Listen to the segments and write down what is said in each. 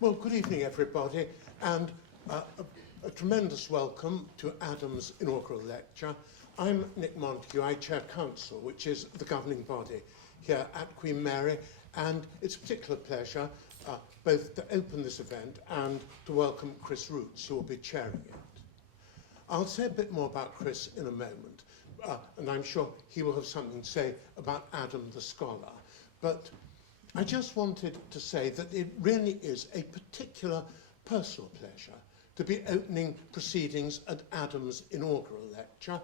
Well, good evening, everybody, and a tremendous welcome to Adam's inaugural lecture. I'm Nick Montague. I chair Council, which is the governing body here at Queen Mary, and it's a particular pleasure both to open this event and to welcome Chris Roots, who will be chairing it. I'll say a bit more about Chris in a moment, and I'm sure he will have something to say about Adam the scholar. But I just wanted to say that it really is a particular personal pleasure to be opening proceedings at Adam's inaugural lecture,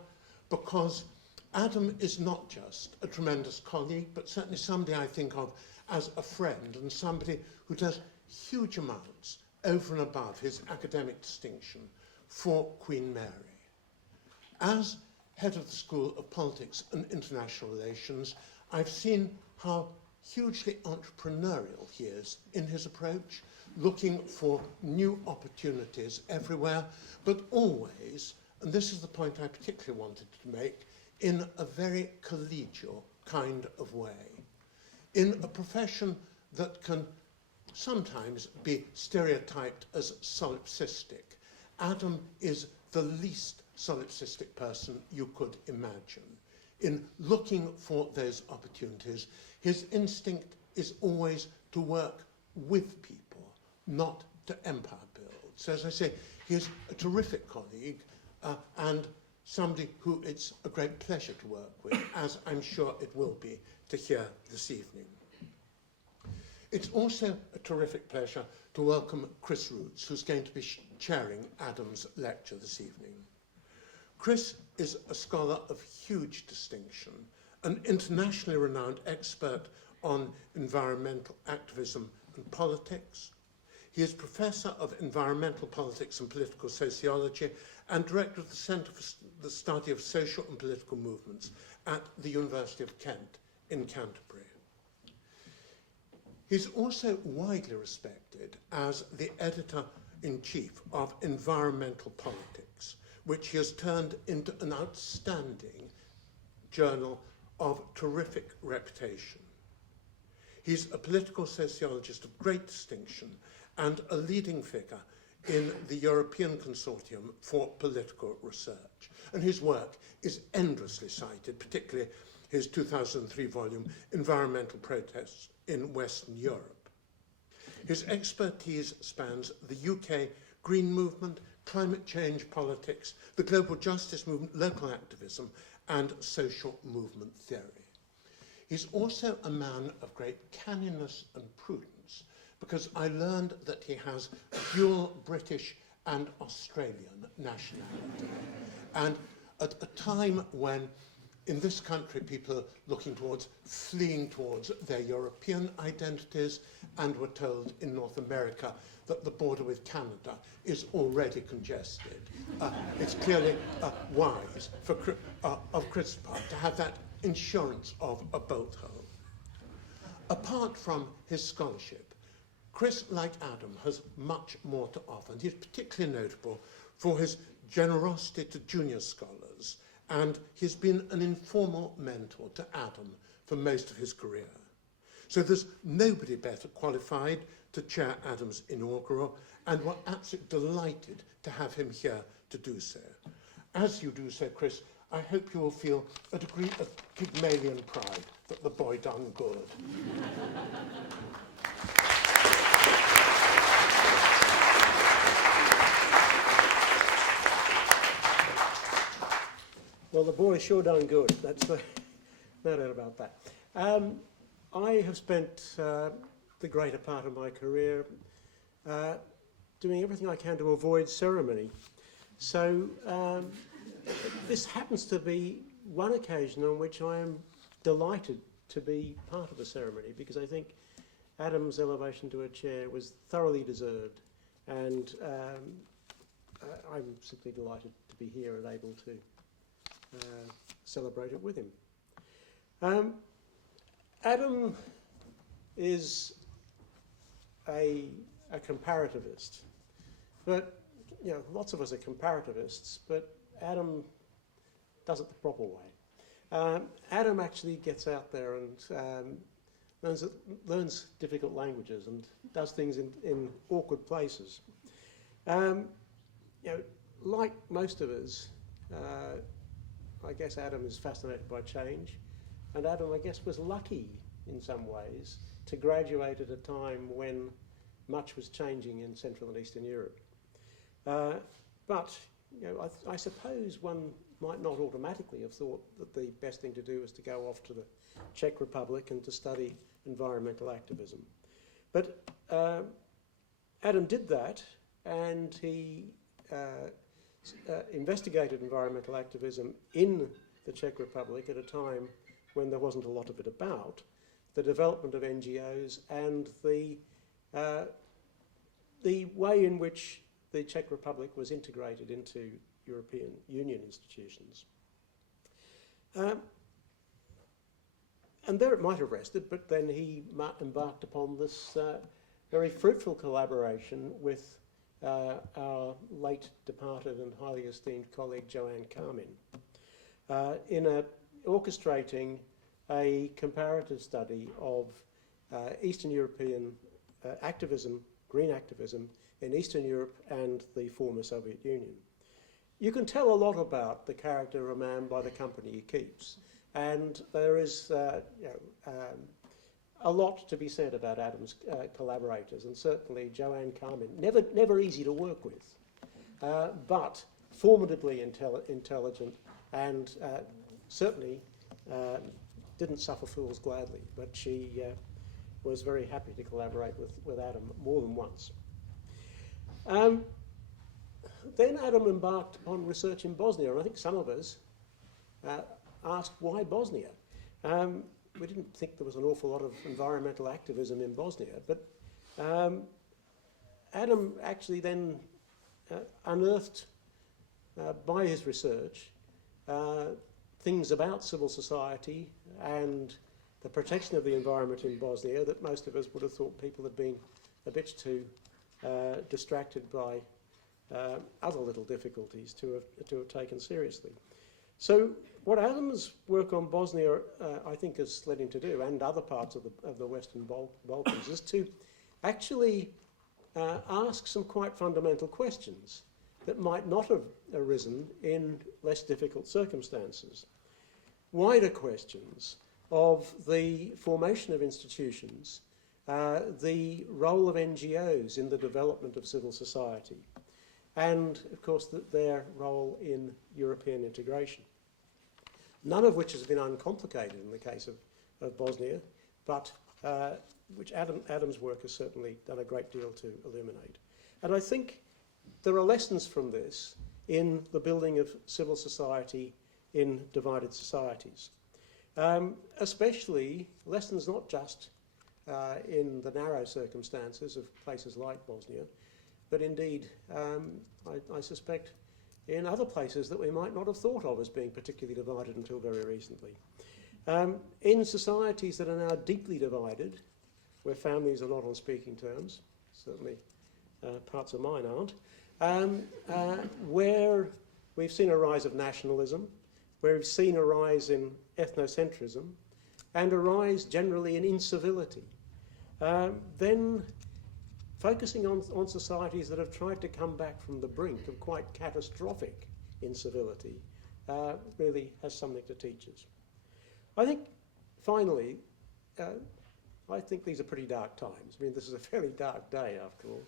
because Adam is not just a tremendous colleague, but certainly somebody I think of as a friend and somebody who does huge amounts over and above his academic distinction for Queen Mary. As head of the School of Politics and International Relations, I've seen how hugely entrepreneurial he is in his approach, looking for new opportunities everywhere, but always, and this is the point I particularly wanted to make, in a very collegial kind of way. In a profession that can sometimes be stereotyped as solipsistic, Adam is the least solipsistic person you could imagine. In looking for those opportunities, his instinct is always to work with people, not to empire build. So as I say, he's a terrific colleague and somebody who it's a great pleasure to work with, as I'm sure it will be to hear this evening. It's also a terrific pleasure to welcome Chris Roots, who's going to be chairing Adam's lecture this evening. Chris is a scholar of huge distinction, an internationally renowned expert on environmental activism and politics. He is Professor of Environmental Politics and Political Sociology and Director of the Centre for the Study of Social and Political Movements at the University of Kent in Canterbury. He's also widely respected as the Editor-in-Chief of Environmental Politics, which he has turned into an outstanding journal of terrific reputation. He's a political sociologist of great distinction and a leading figure in the European Consortium for Political Research. And his work is endlessly cited, particularly his 2003 volume, Environmental Protests in Western Europe. His expertise spans the UK Green Movement, climate change politics, the global justice movement, local activism, and social movement theory. He's also a man of great canniness and prudence, because I learned that he has dual British and Australian nationality. And at a time when in this country people are looking towards, fleeing towards their European identities, and we're told in North America that the border with Canada is already congested. It's clearly wise for, of Chris' part to have that insurance of a bolt hole. Apart from his scholarship, Chris, like Adam, has much more to offer, and he's particularly notable for his generosity to junior scholars, and he's been an informal mentor to Adam for most of his career. So there's nobody better qualified to chair Adam's inaugural, and we're absolutely delighted to have him here to do so. As you do so, Chris, I hope you will feel a degree of Pygmalion pride that the boy done good. Well, the boy sure done good. That's no doubt about that. I have spent the greater part of my career doing everything I can to avoid ceremony. So this happens to be one occasion on which I am delighted to be part of a ceremony, because I think Adam's elevation to a chair was thoroughly deserved, and I'm simply delighted to be here and able to celebrate it with him. Adam is a comparativist, but lots of us are comparativists, but Adam does it the proper way. Adam actually gets out there and learns difficult languages and does things in awkward places. You know, like most of us, I guess Adam is fascinated by change, and Adam, I guess, was lucky in some ways to graduate at a time when much was changing in Central and Eastern Europe. But you know, I suppose one might not automatically have thought that the best thing to do was to go off to the Czech Republic and to study environmental activism. But Adam did that, and he investigated environmental activism in the Czech Republic at a time when there wasn't a lot of it about, the development of NGOs and the way in which the Czech Republic was integrated into European Union institutions. And there it might have rested, but then he embarked upon this very fruitful collaboration with our late departed and highly esteemed colleague Joanne Carmin in orchestrating a comparative study of Eastern European activism, green activism, in Eastern Europe and the former Soviet Union. You can tell a lot about the character of a man by the company he keeps, and there is a lot to be said about Adam's collaborators, and certainly Joanne Carmin, never easy to work with, but formidably intelligent, and certainly didn't suffer fools gladly, but she was very happy to collaborate with Adam more than once. Then Adam embarked upon research in Bosnia, and I think some of us asked why Bosnia. We didn't think there was an awful lot of environmental activism in Bosnia, but Adam actually then unearthed by his research things about civil society and the protection of the environment in Bosnia that most of us would have thought people had been a bit too distracted by other little difficulties to have taken seriously. So what Adam's work on Bosnia, I think, has led him to do, and other parts of the Western Balkans, is to actually ask some quite fundamental questions that might not have arisen in less difficult circumstances. Wider questions of the formation of institutions, the role of NGOs in the development of civil society, and, of course, their role in European integration. None of which has been uncomplicated in the case of Bosnia, but which Adam's work has certainly done a great deal to illuminate. And I think there are lessons from this in the building of civil society in divided societies. Especially lessons not just in the narrow circumstances of places like Bosnia, but indeed, I suspect, in other places that we might not have thought of as being particularly divided until very recently. In societies that are now deeply divided, where families are not on speaking terms, certainly parts of mine aren't, where we've seen a rise of nationalism, where we've seen a rise in ethnocentrism, and a rise generally in incivility, then focusing on societies that have tried to come back from the brink of quite catastrophic incivility really has something to teach us. I think, finally, I think these are pretty dark times. I mean, this is a fairly dark day, after all.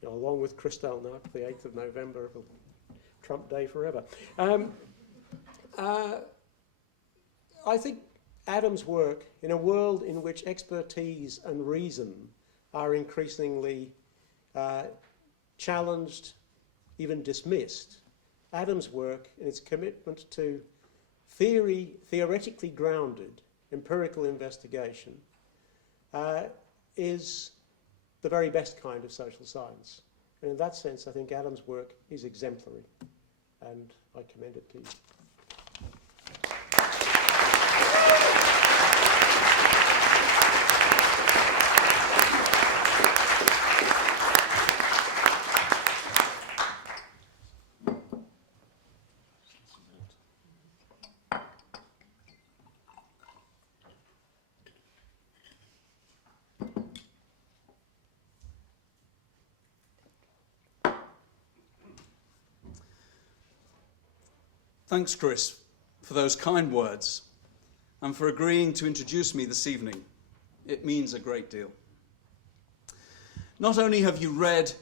You know, along with Kristallnacht, the 8th of November, Trump Day forever. I think Adam's work, in a world in which expertise and reason are increasingly challenged, even dismissed, Adam's work in its commitment to theoretically grounded empirical investigation is the very best kind of social science. And in that sense, I think Adam's work is exemplary, and I commend it to you. Thanks, Chris, for those kind words and for agreeing to introduce me this evening. It means a great deal. Not only have you read,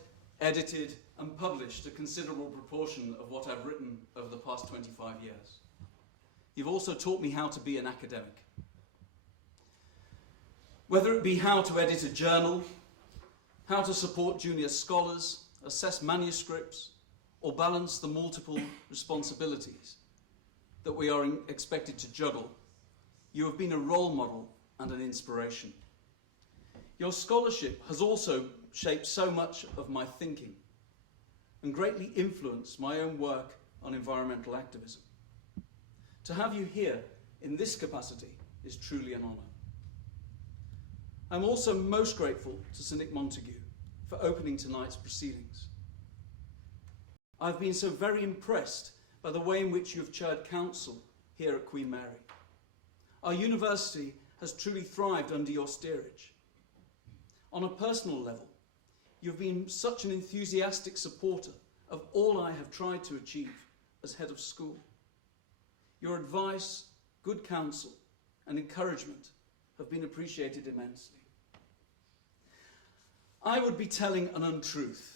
edited, and published a considerable proportion of what I've written over the past 25 years, you've also taught me how to be an academic. Whether it be how to edit a journal, how to support junior scholars, assess manuscripts, or balance the multiple responsibilities that we are expected to juggle, you have been a role model and an inspiration. Your scholarship has also shaped so much of my thinking and greatly influenced my own work on environmental activism. To have you here in this capacity is truly an honour. I'm also most grateful to Sir Nick Montague for opening tonight's proceedings. I've been so very impressed by the way in which you have chaired council here at Queen Mary. Our university has truly thrived under your steerage. On a personal level, you've been such an enthusiastic supporter of all I have tried to achieve as head of school. Your advice, good counsel, and encouragement have been appreciated immensely. I would be telling an untruth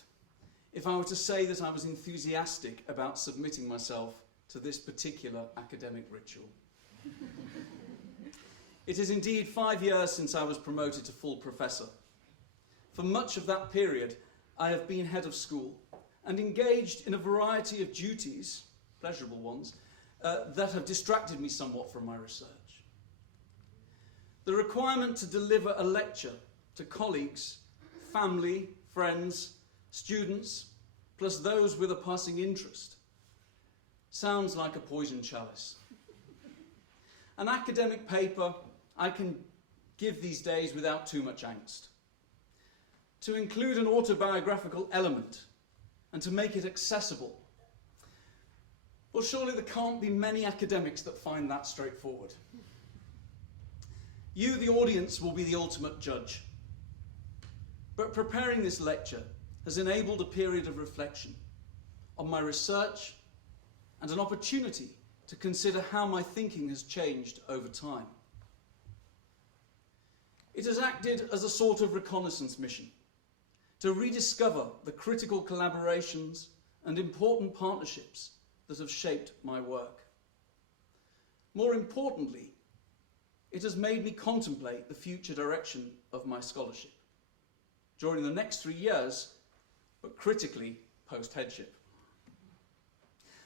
if I were to say that I was enthusiastic about submitting myself to this particular academic ritual. It is indeed 5 years since I was promoted to full professor. For much of that period, I have been head of school and engaged in a variety of duties, pleasurable ones, that have distracted me somewhat from my research. The requirement to deliver a lecture to colleagues, family, friends, students, plus those with a passing interest, sounds like a poison chalice. An academic paper I can give these days without too much angst. To include an autobiographical element and to make it accessible, well, surely there can't be many academics that find that straightforward. You, the audience, will be the ultimate judge. But preparing this lecture has enabled a period of reflection on my research and an opportunity to consider how my thinking has changed over time. It has acted as a sort of reconnaissance mission to rediscover the critical collaborations and important partnerships that have shaped my work. More importantly, it has made me contemplate the future direction of my scholarship during the next 3 years, but critically post-headship.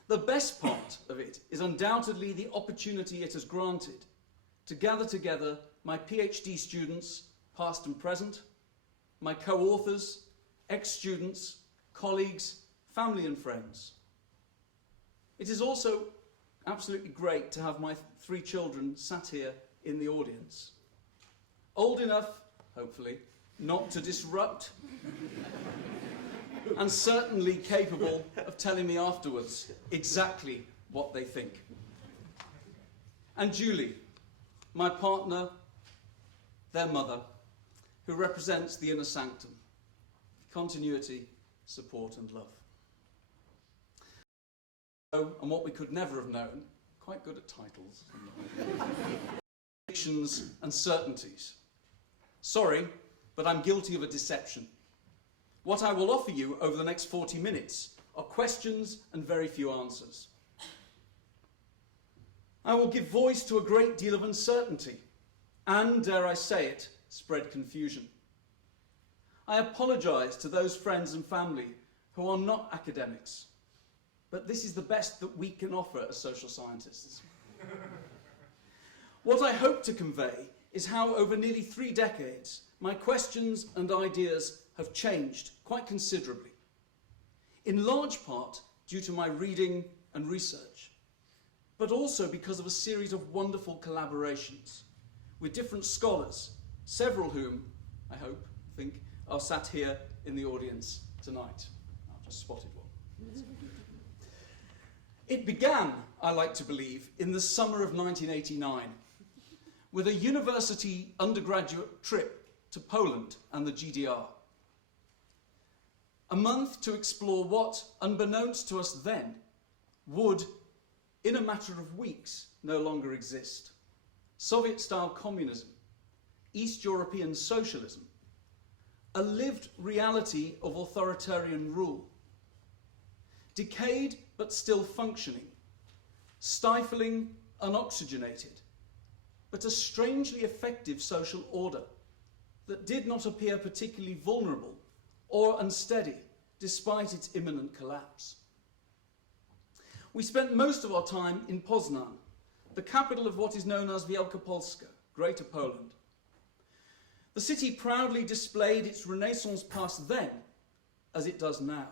The best part of it is undoubtedly the opportunity it has granted to gather together my PhD students, past and present, my co-authors, ex-students, colleagues, family and friends. It is also absolutely great to have my 3 children sat here in the audience. Old enough, hopefully, not to disrupt, and certainly capable of telling me afterwards exactly what they think. And Julie, my partner, their mother, who represents the inner sanctum, continuity, support and love. And what we could never have known, quite good at titles, predictions and certainties. Sorry, but I'm guilty of a deception. What I will offer you over the next 40 minutes are questions and very few answers. I will give voice to a great deal of uncertainty and, dare I say it, spread confusion. I apologise to those friends and family who are not academics, but this is the best that we can offer as social scientists. What I hope to convey is how over nearly 3 decades my questions and ideas have changed quite considerably, in large part due to my reading and research, but also because of a series of wonderful collaborations with different scholars, several whom, I think, are sat here in the audience tonight. I've just spotted one. It began, I like to believe, in the summer of 1989 with a university undergraduate trip to Poland and the GDR. A month to explore what, unbeknownst to us then, would, in a matter of weeks, no longer exist. Soviet-style communism, East European socialism, a lived reality of authoritarian rule, decayed but still functioning, stifling, unoxygenated, but a strangely effective social order that did not appear particularly vulnerable or unsteady despite its imminent collapse. We spent most of our time in Poznan, the capital of what is known as Wielkopolska, Greater Poland. The city proudly displayed its Renaissance past then, as it does now.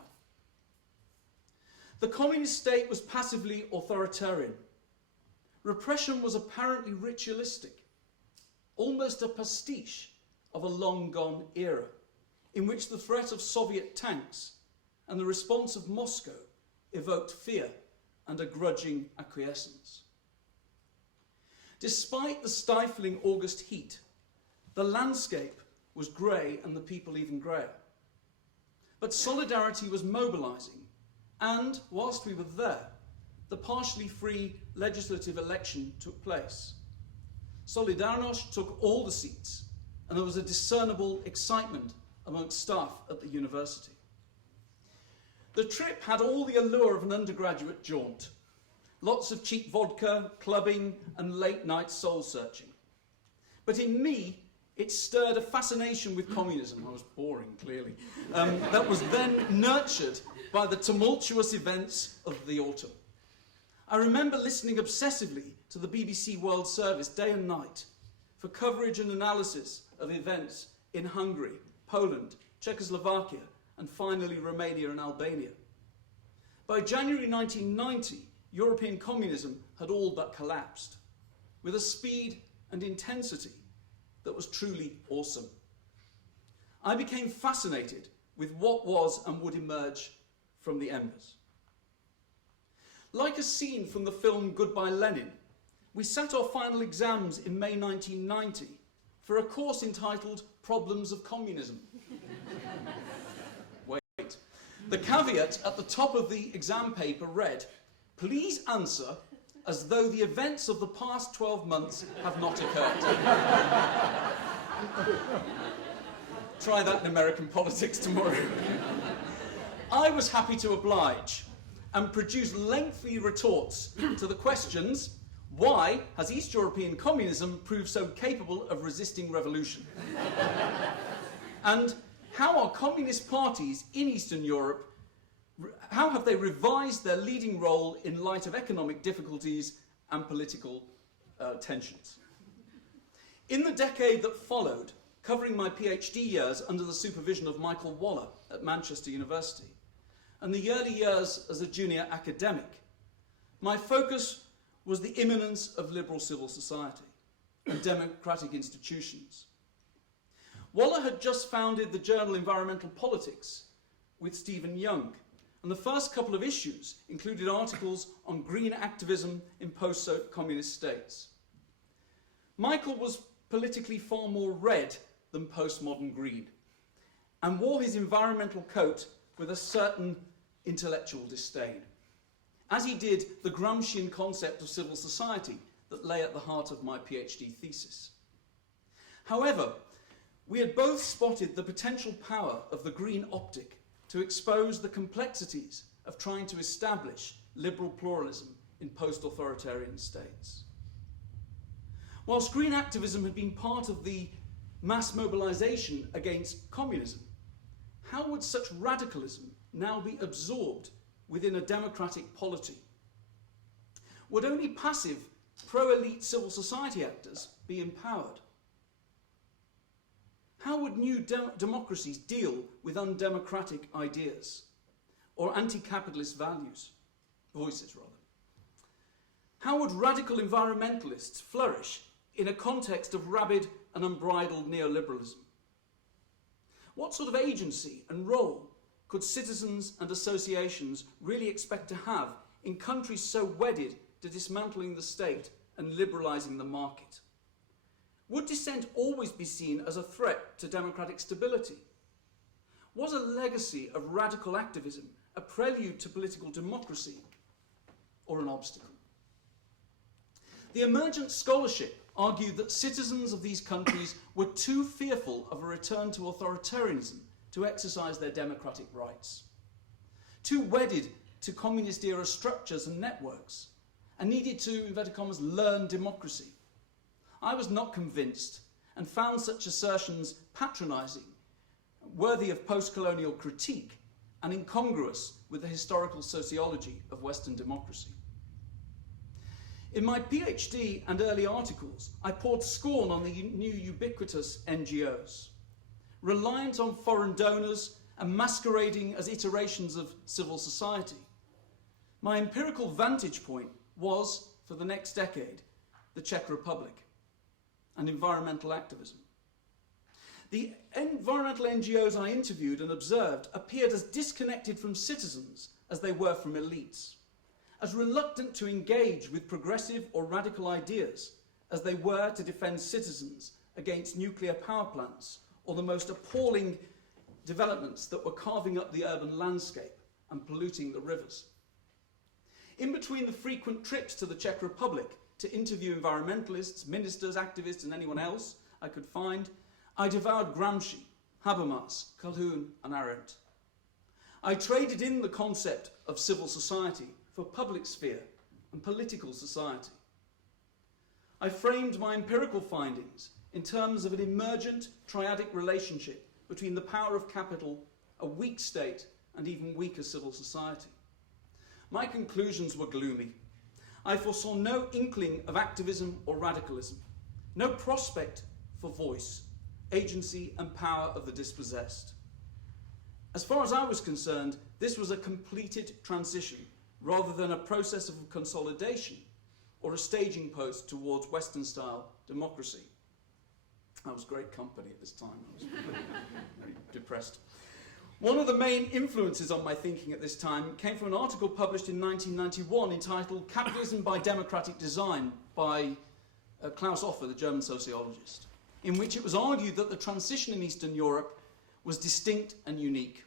The communist state was passively authoritarian. Repression was apparently ritualistic, almost a pastiche of a long-gone era, in which the threat of Soviet tanks and the response of Moscow evoked fear and a grudging acquiescence. Despite the stifling August heat, the landscape was grey and the people even greyer. But solidarity was mobilising, and whilst we were there, the partially free legislative election took place. Solidarność took all the seats, and there was a discernible excitement amongst staff at the university. The trip had all the allure of an undergraduate jaunt. Lots of cheap vodka, clubbing, and late-night soul-searching. But in me, it stirred a fascination with communism. I was boring, clearly. That was then nurtured by the tumultuous events of the autumn. I remember listening obsessively to the BBC World Service day and night for coverage and analysis of events in Hungary, Poland, Czechoslovakia, and finally Romania and Albania. By January 1990, European communism had all but collapsed, with a speed and intensity that was truly awesome. I became fascinated with what was and would emerge from the embers. Like a scene from the film Goodbye Lenin, we sat our final exams in May 1990 for a course entitled Problems of Communism. Wait. The caveat at the top of the exam paper read, "Please answer as though the events of the past 12 months have not occurred." Try that in American politics tomorrow. I was happy to oblige and produce lengthy retorts to the questions, why has East European communism proved so capable of resisting revolution? And how are communist parties in Eastern Europe, how have they revised their leading role in light of economic difficulties and political tensions? In the decade that followed, covering my PhD years under the supervision of Michael Waller at Manchester University, and the early years as a junior academic, my focus was the imminence of liberal civil society and democratic institutions. Waller had just founded the journal Environmental Politics with Stephen Young, and the first couple of issues included articles on green activism in post-communist states. Michael was politically far more red than postmodern green, and wore his environmental coat with a certain intellectual disdain, as he did the Gramscian concept of civil society that lay at the heart of my PhD thesis. However, we had both spotted the potential power of the green optic to expose the complexities of trying to establish liberal pluralism in post-authoritarian states. Whilst green activism had been part of the mass mobilization against communism, how would such radicalism now be absorbed within a democratic polity? Would only passive, pro-elite civil society actors be empowered? How would new democracies deal with undemocratic ideas or anti-capitalist voices? How would radical environmentalists flourish in a context of rabid and unbridled neoliberalism? What sort of agency and role could citizens and associations really expect to have in countries so wedded to dismantling the state and liberalising the market? Would dissent always be seen as a threat to democratic stability? Was a legacy of radical activism a prelude to political democracy or an obstacle? The emergent scholarship argued that citizens of these countries were too fearful of a return to authoritarianism to exercise their democratic rights, too wedded to communist-era structures and networks, and needed to, in inverted commas, learn democracy. I was not convinced and found such assertions patronising, worthy of post-colonial critique, and incongruous with the historical sociology of Western democracy. In my PhD and early articles, I poured scorn on the new ubiquitous NGOs, reliant on foreign donors and masquerading as iterations of civil society. My empirical vantage point was, for the next decade, the Czech Republic and environmental activism. The environmental NGOs I interviewed and observed appeared as disconnected from citizens as they were from elites, as reluctant to engage with progressive or radical ideas as they were to defend citizens against nuclear power plants or the most appalling developments that were carving up the urban landscape and polluting the rivers. In between the frequent trips to the Czech Republic to interview environmentalists, ministers, activists, and anyone else I could find, I devoured Gramsci, Habermas, Calhoun, and Arendt. I traded in the concept of civil society for public sphere and political society. I framed my empirical findings in terms of an emergent triadic relationship between the power of capital, a weak state, and even weaker civil society. My conclusions were gloomy. I foresaw no inkling of activism or radicalism, no prospect for voice, agency, and power of the dispossessed. As far as I was concerned, this was a completed transition rather than a process of consolidation or a staging post towards Western-style democracy. I was great company at this time. I was very depressed. One of the main influences on my thinking at this time came from an article published in 1991 entitled Capitalism by Democratic Design by Klaus Offer, the German sociologist, in which it was argued that the transition in Eastern Europe was distinct and unique.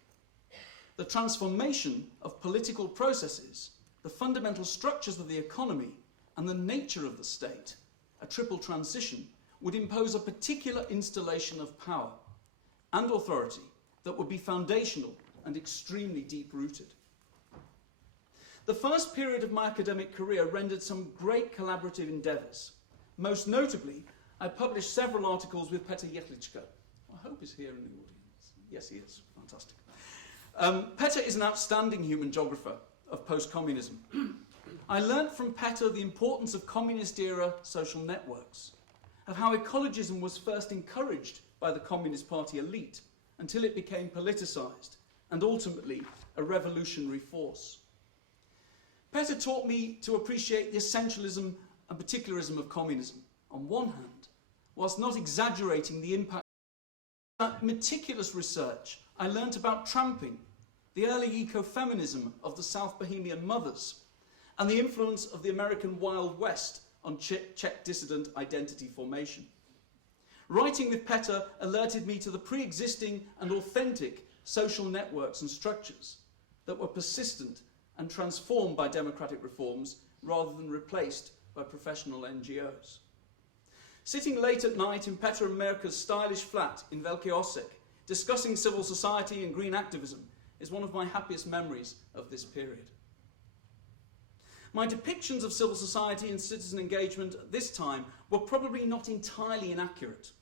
The transformation of political processes, the fundamental structures of the economy, and the nature of the state, a triple transition, would impose a particular installation of power and authority that would be foundational and extremely deep-rooted. The first period of my academic career rendered some great collaborative endeavours. Most notably, I published several articles with Petr Jedlička. I hope he's here in the audience. Yes, he is. Fantastic. Petr is an outstanding human geographer of post-communism. I learnt from Petr the importance of communist-era social networks, of how ecologism was first encouraged by the Communist Party elite until it became politicized and ultimately a revolutionary force. Petr taught me to appreciate the essentialism and particularism of communism on one hand, whilst not exaggerating the impact. That meticulous research, I learnt about tramping, the early ecofeminism of the South Bohemian mothers, and the influence of the American Wild West on Czech dissident identity formation. Writing with Petr alerted me to the pre-existing and authentic social networks and structures that were persistent and transformed by democratic reforms rather than replaced by professional NGOs. Sitting late at night in Petr and Mirka's stylish flat in Velký Osek, discussing civil society and green activism is one of my happiest memories of this period. My depictions of civil society and citizen engagement at this time were probably not entirely inaccurate.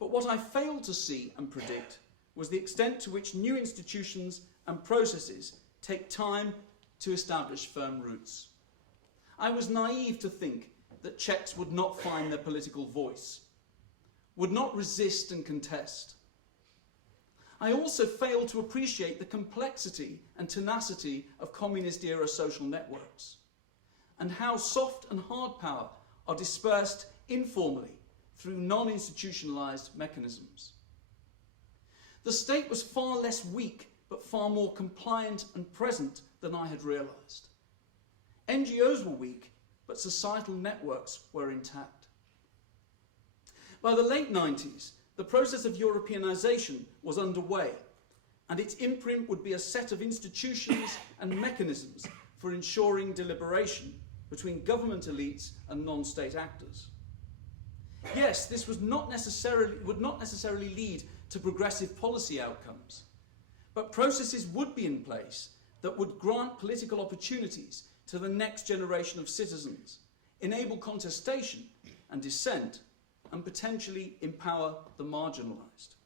But what I failed to see and predict was the extent to which new institutions and processes take time to establish firm roots. I was naive to think that Czechs would not find their political voice, would not resist and contest. I also failed to appreciate the complexity and tenacity of communist-era social networks, and how soft and hard power are dispersed informally through non-institutionalized mechanisms. The state was far less weak, but far more compliant and present than I had realized. NGOs were weak, but societal networks were intact. By the late 90s, the process of Europeanization was underway, and its imprint would be a set of institutions and mechanisms for ensuring deliberation, between government elites and non-state actors. Yes, this would not necessarily lead to progressive policy outcomes, but processes would be in place that would grant political opportunities to the next generation of citizens, enable contestation and dissent, and potentially empower the marginalised.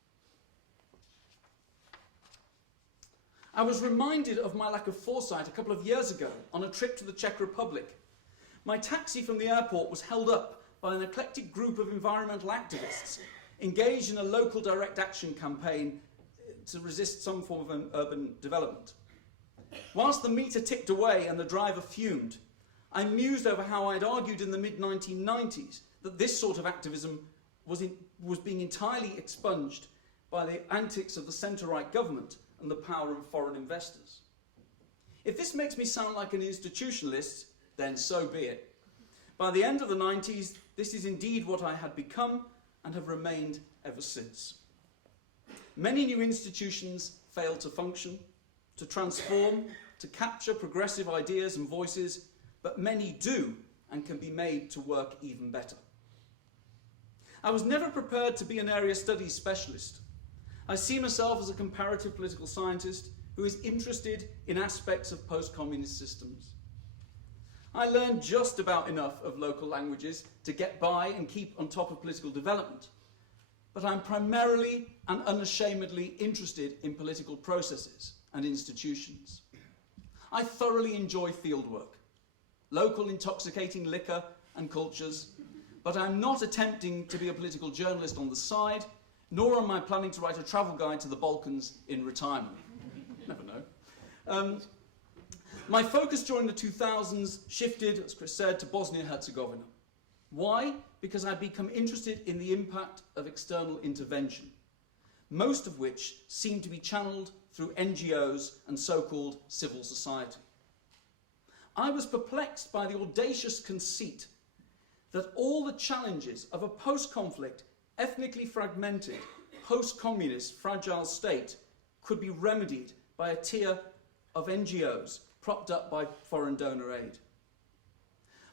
I was reminded of my lack of foresight a couple of years ago on a trip to the Czech Republic. My taxi from the airport was held up by an eclectic group of environmental activists engaged in a local direct action campaign to resist some form of urban development. Whilst the meter ticked away and the driver fumed, I mused over how I'd argued in the mid-1990s that this sort of activism was being entirely expunged by the antics of the centre-right government and the power of foreign investors. If this makes me sound like an institutionalist, then so be it. By the end of the 90s, this is indeed what I had become and have remained ever since. Many new institutions fail to function, to transform, to capture progressive ideas and voices, but many do and can be made to work even better. I was never prepared to be an area studies specialist. I see myself as a comparative political scientist who is interested in aspects of post-communist systems. I learned just about enough of local languages to get by and keep on top of political development, but I'm primarily and unashamedly interested in political processes and institutions. I thoroughly enjoy fieldwork, local intoxicating liquor and cultures, but I'm not attempting to be a political journalist on the side, nor am I planning to write a travel guide to the Balkans in retirement. Never know. My focus during the 2000s shifted, as Chris said, to Bosnia-Herzegovina. Why? Because I'd become interested in the impact of external intervention, most of which seemed to be channeled through NGOs and so-called civil society. I was perplexed by the audacious conceit that all the challenges of a post-conflict, ethnically fragmented, post-communist, fragile state could be remedied by a tier of NGOs propped up by foreign donor aid.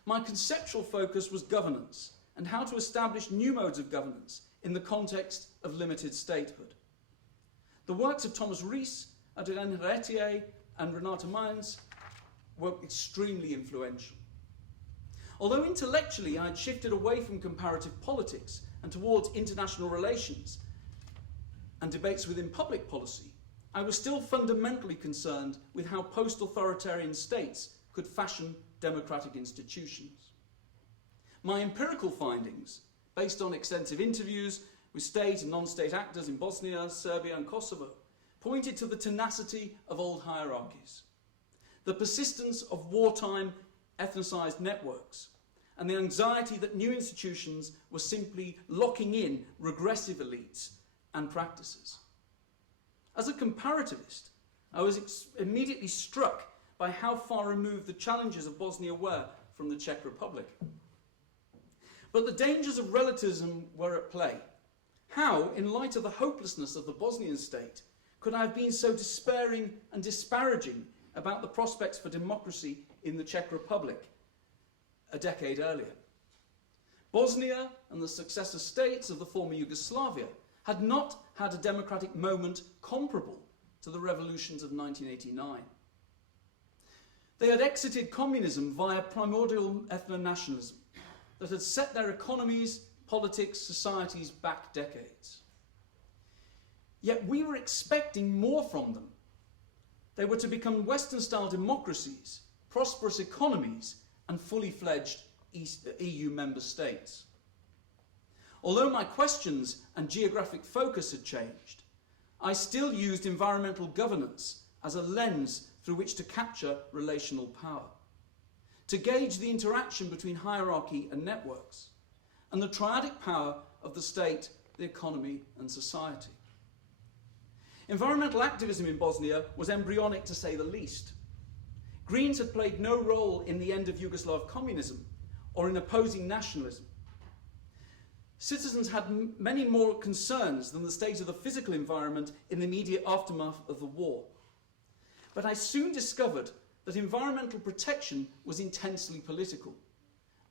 My conceptual focus was governance and how to establish new modes of governance in the context of limited statehood. The works of Thomas Ries, Adrien Heretier and Renata Mainz were extremely influential. Although intellectually I had shifted away from comparative politics and towards international relations and debates within public policy, I was still fundamentally concerned with how post-authoritarian states could fashion democratic institutions. My empirical findings, based on extensive interviews with state and non-state actors in Bosnia, Serbia and Kosovo, pointed to the tenacity of old hierarchies, the persistence of wartime ethnicized networks, and the anxiety that new institutions were simply locking in regressive elites and practices. As a comparativist, I was immediately struck by how far removed the challenges of Bosnia were from the Czech Republic. But the dangers of relativism were at play. How, in light of the hopelessness of the Bosnian state, could I have been so despairing and disparaging about the prospects for democracy in the Czech Republic a decade earlier? Bosnia and the successor states of the former Yugoslavia had not had a democratic moment comparable to the revolutions of 1989. They had exited communism via primordial ethno-nationalism that had set their economies, politics, societies back decades. Yet we were expecting more from them. They were to become Western-style democracies, prosperous economies, and fully fledged EU member states. Although my questions and geographic focus had changed, I still used environmental governance as a lens through which to capture relational power, to gauge the interaction between hierarchy and networks, and the triadic power of the state, the economy, and society. Environmental activism in Bosnia was embryonic, to say the least. Greens had played no role in the end of Yugoslav communism or in opposing nationalism. Citizens had many more concerns than the state of the physical environment in the immediate aftermath of the war. But I soon discovered that environmental protection was intensely political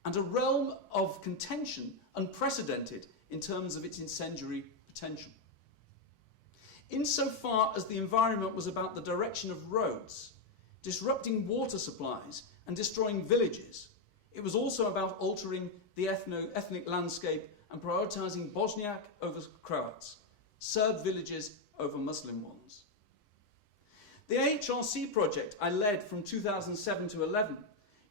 and a realm of contention unprecedented in terms of its incendiary potential. Insofar as the environment was about the direction of roads, disrupting water supplies and destroying villages, it was also about altering the ethnic landscape and prioritising Bosniak over Croats, Serb villages over Muslim ones. The HRC project I led from 2007 to 11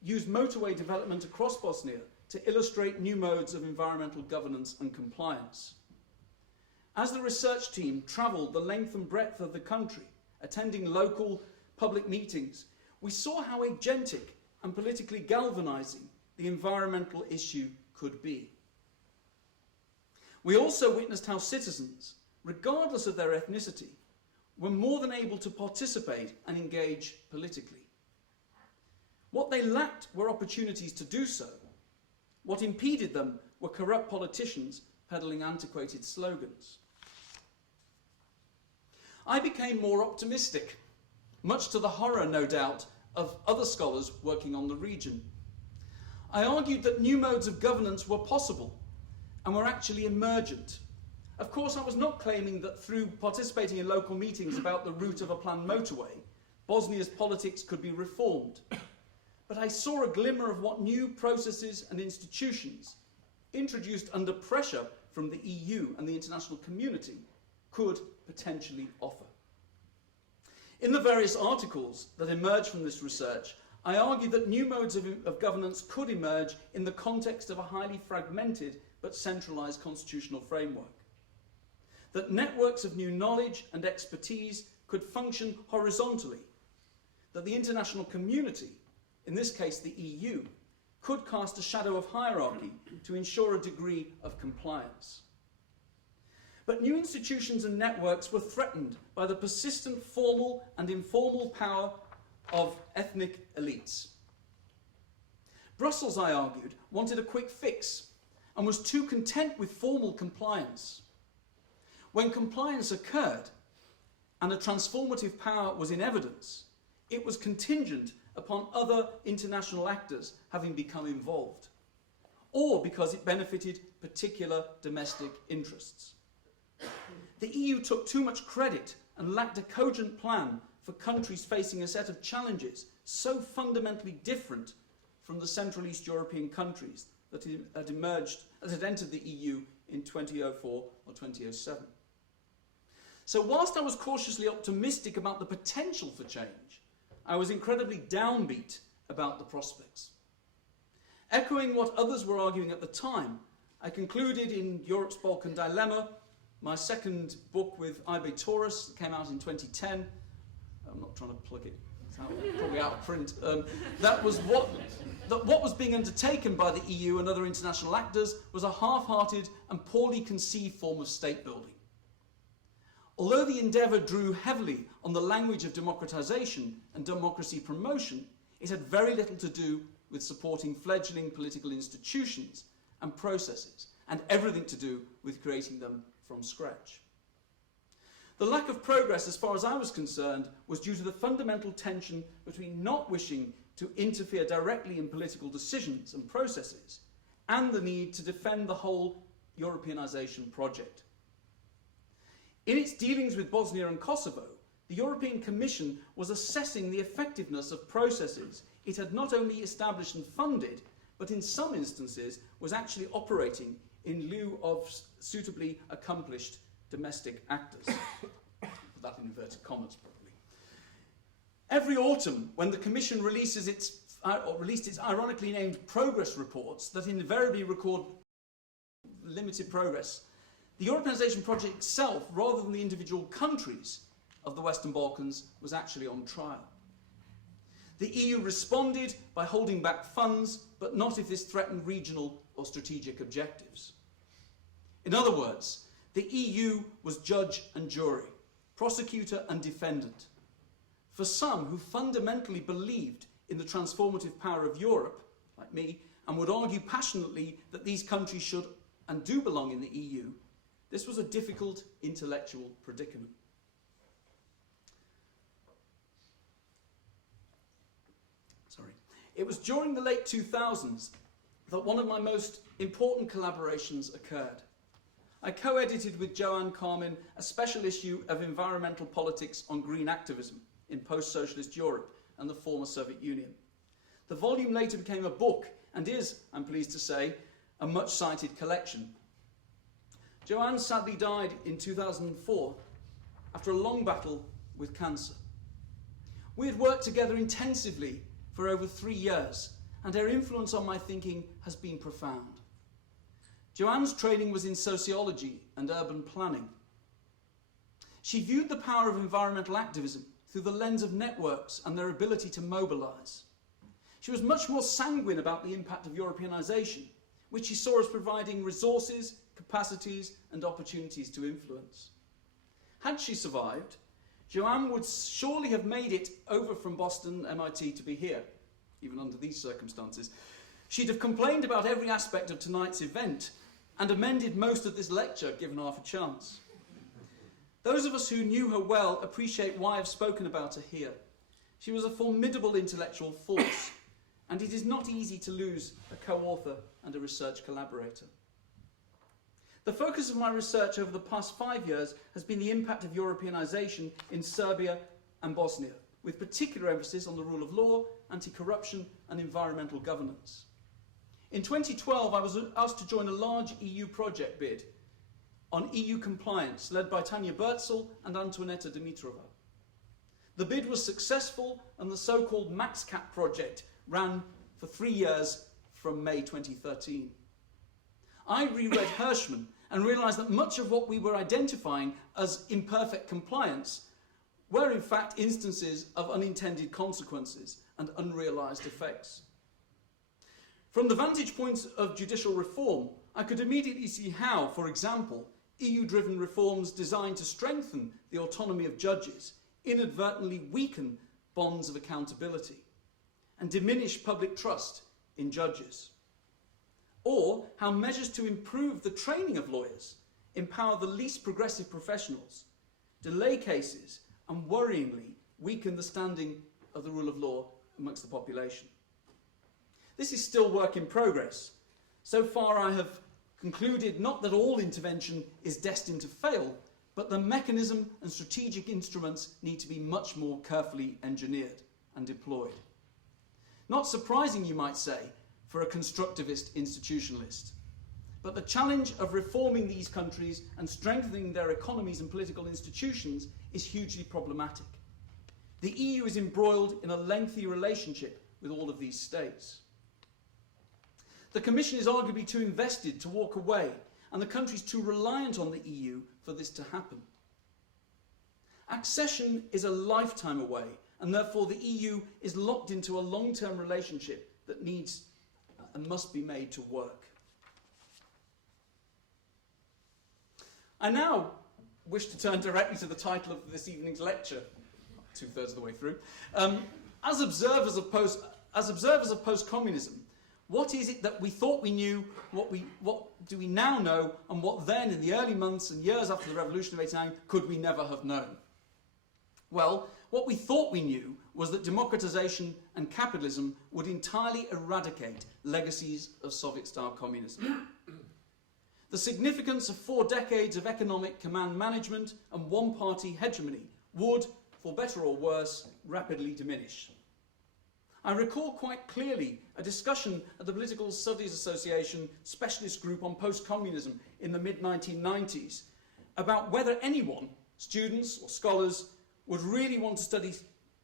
used motorway development across Bosnia to illustrate new modes of environmental governance and compliance. As the research team travelled the length and breadth of the country, attending local public meetings, we saw how agentic and politically galvanising the environmental issue could be. We also witnessed how citizens, regardless of their ethnicity, were more than able to participate and engage politically. What they lacked were opportunities to do so. What impeded them were corrupt politicians peddling antiquated slogans. I became more optimistic, much to the horror, no doubt, of other scholars working on the region. I argued that new modes of governance were possible and were actually emergent. Of course, I was not claiming that through participating in local meetings about the route of a planned motorway, Bosnia's politics could be reformed. But I saw a glimmer of what new processes and institutions, introduced under pressure from the EU and the international community, could potentially offer. In the various articles that emerged from this research, I argued that new modes of governance could emerge in the context of a highly fragmented but centralised constitutional framework. That networks of new knowledge and expertise could function horizontally. That the international community, in this case the EU, could cast a shadow of hierarchy to ensure a degree of compliance. But new institutions and networks were threatened by the persistent formal and informal power of ethnic elites. Brussels, I argued, wanted a quick fix and was too content with formal compliance. When compliance occurred and a transformative power was in evidence, it was contingent upon other international actors having become involved, or because it benefited particular domestic interests. The EU took too much credit and lacked a cogent plan for countries facing a set of challenges so fundamentally different from the Central East European countries that had entered the EU in 2004 or 2007. So whilst I was cautiously optimistic about the potential for change, I was incredibly downbeat about the prospects. Echoing what others were arguing at the time, I concluded in Europe's Balkan Dilemma, my second book with Ibe Taurus, that came out in 2010. I'm not trying to plug it, it's probably out of print. That what was being undertaken by the EU and other international actors was a half-hearted and poorly conceived form of state building. Although the endeavour drew heavily on the language of democratisation and democracy promotion, it had very little to do with supporting fledgling political institutions and processes, and everything to do with creating them from scratch. The lack of progress, as far as I was concerned, was due to the fundamental tension between not wishing to interfere directly in political decisions and processes and the need to defend the whole Europeanization project. In its dealings with Bosnia and Kosovo, the European Commission was assessing the effectiveness of processes it had not only established and funded, but in some instances was actually operating in lieu of suitably accomplished domestic actors. Put that in inverted commas, probably. Every autumn, when the Commission released its ironically named progress reports that invariably record limited progress, the Europeanization project itself, rather than the individual countries of the Western Balkans, was actually on trial. The EU responded by holding back funds, but not if this threatened regional or strategic objectives. In other words, the EU was judge and jury, prosecutor and defendant. For some who fundamentally believed in the transformative power of Europe, like me, and would argue passionately that these countries should and do belong in the EU, this was a difficult intellectual predicament. It was during the late 2000s that one of my most important collaborations occurred. I co-edited with Joanne Carmin a special issue of environmental politics on green activism in post-socialist Europe and the former Soviet Union. The volume later became a book and is, I'm pleased to say, a much-cited collection. Joanne sadly died in 2004 after a long battle with cancer. We had worked together intensively for over 3 years, and her influence on my thinking has been profound. Joanne's training was in sociology and urban planning. She viewed the power of environmental activism through the lens of networks and their ability to mobilise. She was much more sanguine about the impact of Europeanization, which she saw as providing resources, capacities and opportunities to influence. Had she survived, Joanne would surely have made it over from Boston, MIT to be here, even under these circumstances. She'd have complained about every aspect of tonight's event and amended most of this lecture given half a chance. Those of us who knew her well appreciate why I've spoken about her here. She was a formidable intellectual force, and it is not easy to lose a co-author and a research collaborator. The focus of my research over the past 5 years has been the impact of Europeanization in Serbia and Bosnia, with particular emphasis on the rule of law, anti-corruption and environmental governance. In 2012, I was asked to join a large EU project bid on EU compliance led by Tanya Bertzel and Antoaneta Dimitrova. The bid was successful and the so-called MaxCap project ran for 3 years from May 2013. I reread Hirschman and realised that much of what we were identifying as imperfect compliance were in fact instances of unintended consequences and unrealised effects. From the vantage point of judicial reform, I could immediately see how, for example, EU-driven reforms designed to strengthen the autonomy of judges inadvertently weaken bonds of accountability and diminish public trust in judges. Or how measures to improve the training of lawyers empower the least progressive professionals, delay cases, and worryingly weaken the standing of the rule of law amongst the population. This is still work in progress. So far I have concluded not that all intervention is destined to fail, but the mechanism and strategic instruments need to be much more carefully engineered and deployed. Not surprising, you might say, for a constructivist institutionalist. But the challenge of reforming these countries and strengthening their economies and political institutions is hugely problematic. The EU is embroiled in a lengthy relationship with all of these states. The Commission is arguably too invested to walk away, and the countries too reliant on the EU for this to happen. Accession is a lifetime away, and therefore the EU is locked into a long-term relationship that needs and must be made to work. I now wish to turn directly to the title of this evening's lecture, 2/3 of the way through. As observers of post-communism, what is it that we thought we knew, what do we now know, and what then, in the early months and years after the revolution of '89, could we never have known? Well, what we thought we knew was that democratization and capitalism would entirely eradicate legacies of Soviet-style communism. The significance of 4 decades of economic command management and one-party hegemony would, for better or worse, rapidly diminish. I recall quite clearly a discussion at the Political Studies Association specialist group on post-communism in the mid-1990s about whether anyone, students or scholars, would really want to study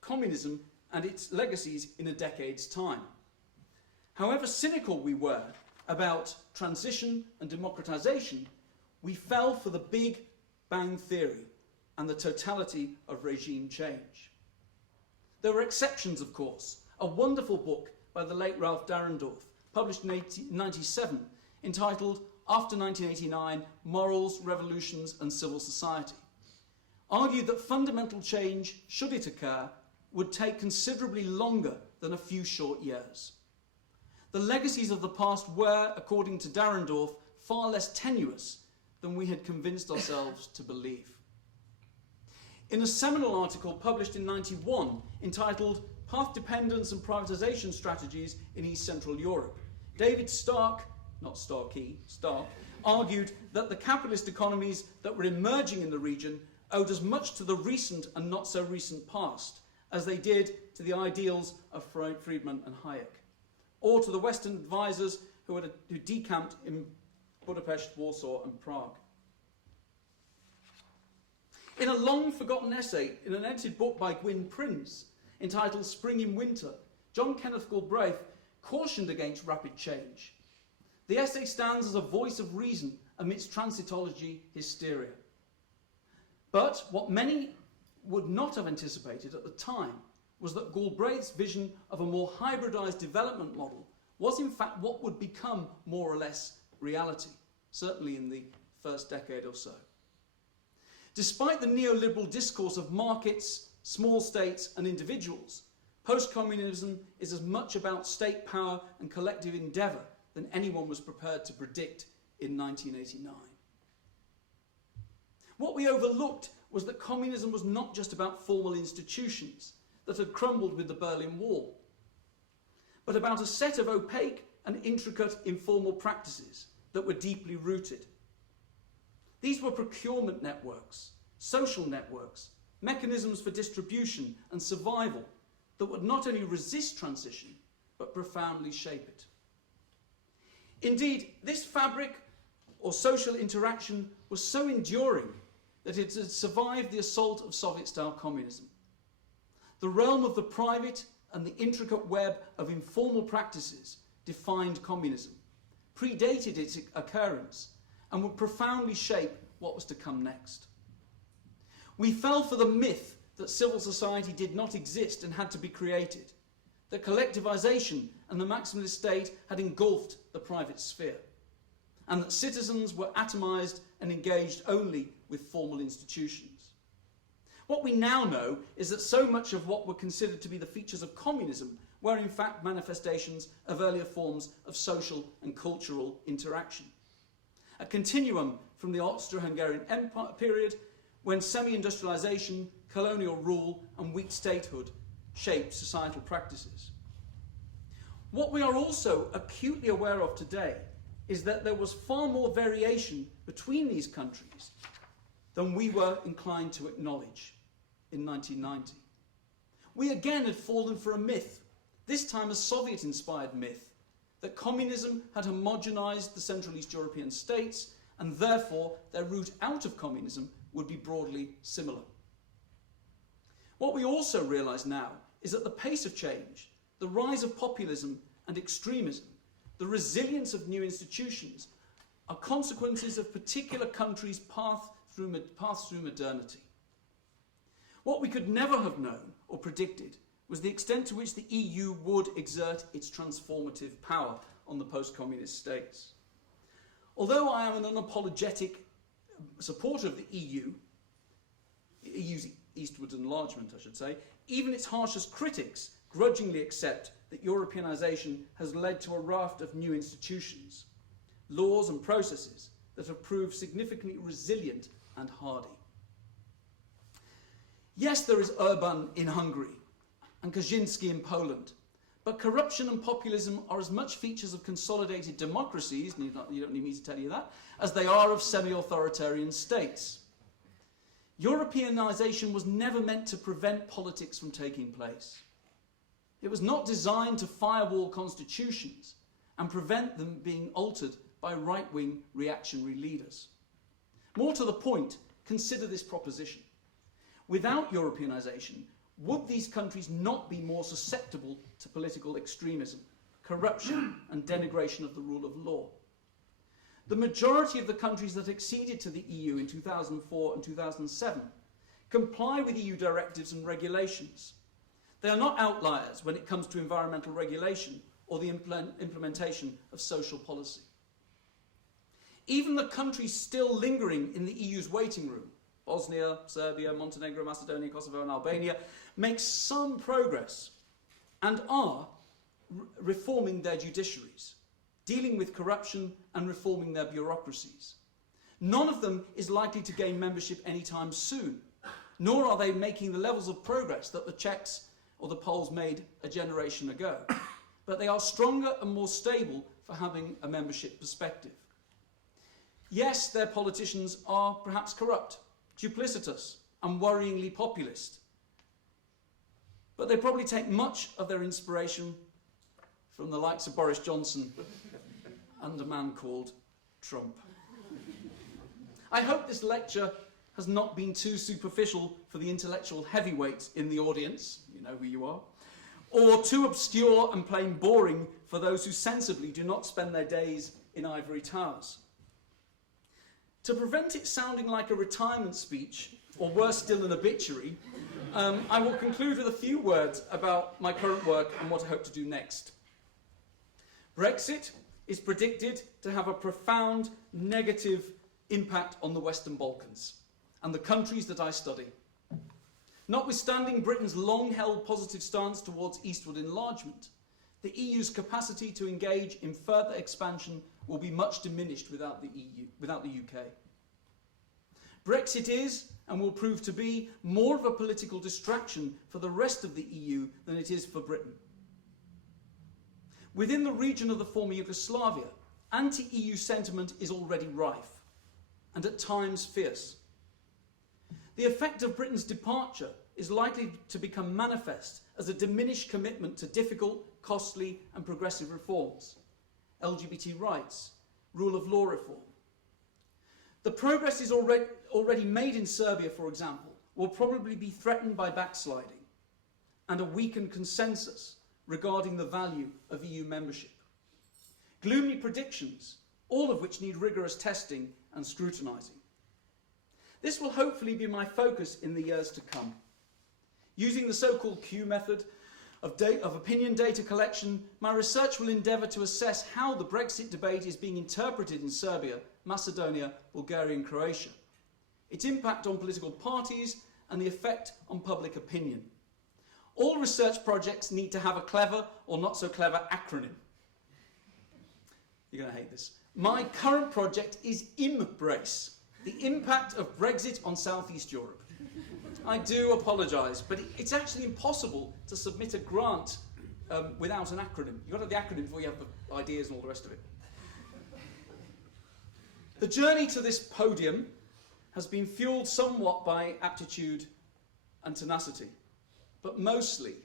communism and its legacies in a decade's time. However cynical we were about transition and democratization, we fell for the Big Bang Theory and the totality of regime change. There were exceptions, of course. A wonderful book by the late Ralph Dahrendorf, published in 1997, entitled After 1989, Morals, Revolutions and Civil Society, argued that fundamental change, should it occur, would take considerably longer than a few short years. The legacies of the past were, according to Dahrendorf, far less tenuous than we had convinced ourselves to believe. In a seminal article published in 1991 entitled path dependence and privatization strategies in East Central Europe. David Stark, not Starkey, Stark, argued that the capitalist economies that were emerging in the region owed as much to the recent and not so recent past as they did to the ideals of Friedman and Hayek, or to the Western advisors who decamped in Budapest, Warsaw and Prague. In a long-forgotten essay in an edited book by Gwyn Prince entitled Spring in Winter, John Kenneth Galbraith cautioned against rapid change. The essay stands as a voice of reason amidst transitology hysteria. But what many would not have anticipated at the time was that Galbraith's vision of a more hybridized development model was in fact what would become more or less reality, certainly in the first decade or so. Despite the neoliberal discourse of markets, small states and individuals, post-communism is as much about state power and collective endeavour than anyone was prepared to predict in 1989. What we overlooked was that communism was not just about formal institutions that had crumbled with the Berlin Wall, but about a set of opaque and intricate informal practices that were deeply rooted. These were procurement networks, social networks, mechanisms for distribution and survival that would not only resist transition, but profoundly shape it. Indeed, this fabric or social interaction was so enduring that it had survived the assault of Soviet-style communism. The realm of the private and the intricate web of informal practices defined communism, predated its occurrence, and would profoundly shape what was to come next. We fell for the myth that civil society did not exist and had to be created, that collectivization and the maximalist state had engulfed the private sphere, and that citizens were atomized and engaged only with formal institutions. What we now know is that so much of what were considered to be the features of communism were in fact manifestations of earlier forms of social and cultural interaction. A continuum from the Austro-Hungarian Empire period, when semi-industrialization, colonial rule and weak statehood shaped societal practices. What we are also acutely aware of today is that there was far more variation between these countries than we were inclined to acknowledge in 1990. We again had fallen for a myth, this time a Soviet-inspired myth, that communism had homogenized the Central East European states and therefore their route out of communism would be broadly similar. What we also realise now is that the pace of change, the rise of populism and extremism, the resilience of new institutions are consequences of particular countries' path through modernity. What we could never have known or predicted was the extent to which the EU would exert its transformative power on the post-communist states. Although I am an unapologetic supporter of the EU's eastward enlargement, I should say, even its harshest critics grudgingly accept that Europeanization has led to a raft of new institutions, laws and processes that have proved significantly resilient and hardy. Yes, there is Orban in Hungary and Kaczynski in Poland, but corruption and populism are as much features of consolidated democracies, you don't need me to tell you that, as they are of semi-authoritarian states. Europeanization was never meant to prevent politics from taking place. It was not designed to firewall constitutions and prevent them being altered by right-wing reactionary leaders. More to the point, consider this proposition. Without Europeanization, would these countries not be more susceptible to political extremism, corruption and denigration of the rule of law? The majority of the countries that acceded to the EU in 2004 and 2007 comply with EU directives and regulations. They are not outliers when it comes to environmental regulation or the implementation of social policy. Even the countries still lingering in the EU's waiting room, Bosnia, Serbia, Montenegro, Macedonia, Kosovo and Albania, make some progress and are reforming their judiciaries, dealing with corruption and reforming their bureaucracies. None of them is likely to gain membership anytime soon, nor are they making the levels of progress that the Czechs or the Poles made a generation ago, but they are stronger and more stable for having a membership perspective. Yes, their politicians are perhaps corrupt, duplicitous, and worryingly populist, but they probably take much of their inspiration from the likes of Boris Johnson and a man called Trump. I hope this lecture has not been too superficial for the intellectual heavyweights in the audience, you know who you are, or too obscure and plain boring for those who sensibly do not spend their days in ivory towers. To prevent it sounding like a retirement speech, or worse still, an obituary, I will conclude with a few words about my current work and what I hope to do next. Brexit is predicted to have a profound negative impact on the Western Balkans and the countries that I study. Notwithstanding Britain's long-held positive stance towards eastward enlargement, the EU's capacity to engage in further expansion will be much diminished without the UK. Brexit is, and will prove to be, more of a political distraction for the rest of the EU than it is for Britain. Within the region of the former Yugoslavia, anti-EU sentiment is already rife, and at times fierce. The effect of Britain's departure is likely to become manifest as a diminished commitment to difficult, costly and progressive reforms, LGBT rights, rule of law reform. The progress is already made in Serbia, for example, will probably be threatened by backsliding and a weakened consensus regarding the value of EU membership. Gloomy predictions, all of which need rigorous testing and scrutinising. This will hopefully be my focus in the years to come. Using the so-called Q method of opinion data collection, my research will endeavour to assess how the Brexit debate is being interpreted in Serbia, Macedonia, Bulgaria and Croatia, its impact on political parties and the effect on public opinion. All research projects need to have a clever or not so clever acronym. You're going to hate this. My current project is IMBRACE, the impact of Brexit on Southeast Europe. I do apologise, but it's actually impossible to submit a grant without an acronym. You've got to have the acronym before you have the ideas and all the rest of it. The journey to this podium has been fuelled somewhat by aptitude and tenacity, but mostly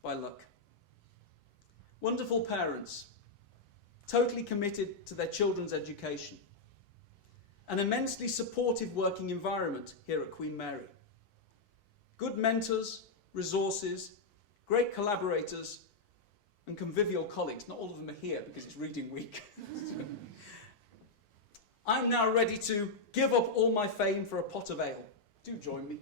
by luck. Wonderful parents, totally committed to their children's education. An immensely supportive working environment here at Queen Mary. Good mentors, resources, great collaborators, and convivial colleagues. Not all of them are here because it's reading week. I'm now ready to give up all my fame for a pot of ale. Do join me.